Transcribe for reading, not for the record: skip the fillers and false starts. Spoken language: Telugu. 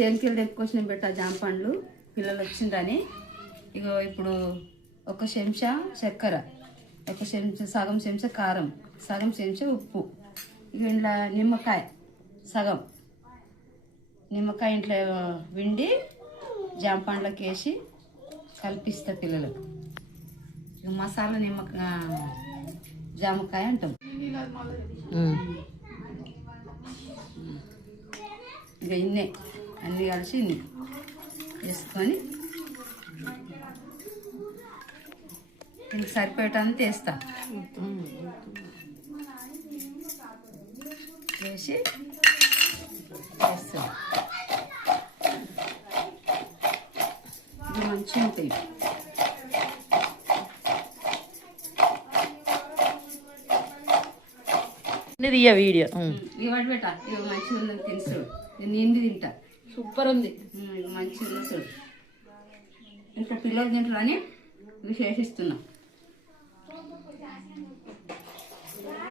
చేనుకెళ్ళి తెప్పుకొచ్చిన పెట్ట జామ పండ్లు పిల్లలు వచ్చిందని. ఇగో ఇప్పుడు ఒక చెంచా చక్కెర, ఒక చెంచా సగం చెంచా కారం, సగం చెంచా ఉప్పు, ఇక ఇంట్లో నిమ్మకాయ సగం నిమ్మకాయ ఇంట్లో విండి జామ పండ్లకి వేసి కలిపిస్తా పిల్లలకు. ఇక మసాలా జామకాయ అంటాం. ఇక ఇన్నే అన్నీ కలిసి ఇన్ని వేసుకొని దీనికి సరిపోయేటంత వేస్తా. వేసి వేస్తా. ఇది మంచిగా ఉంటాయి. వీడియో ఇవాడు బెట ఇక మంచిగా ఉందని తెలుసు. నేను నిండి తింటా. సూపర్ ఉంది. మంచిగా ఉంది చూడు. ఇంకా పిల్లలు తింటారని ఇవి చేసిస్తున్నా.